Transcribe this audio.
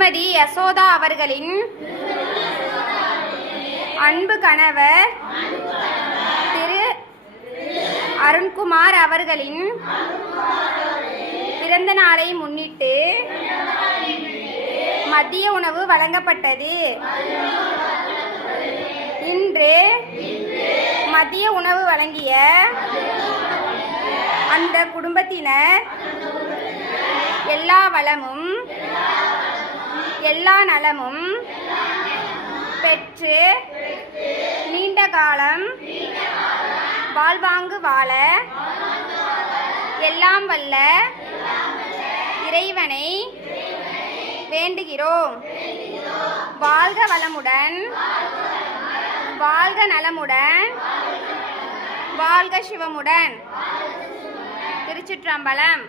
திருமதி யசோதா அவர்களின் அன்பு கணவர் திரு அருண்குமார் அவர்களின் பிறந்த நாளை முன்னிட்டு மதிய உணவு வழங்கப்பட்டது. இன்று மதிய உணவு வழங்கிய அந்த குடும்பத்தினர் எல்லா வளமும் எல்லா நலமும் பெற்று நீண்ட காலம் வாழ்வாங்கு வாழ எல்லாம் வல்ல இறைவனை வேண்டுகிறோம். வாழ்க வளமுடன், வாழ்க நலமுடன், வாழ்க சிவமுடன். திருச்சிற்றம்பலம்.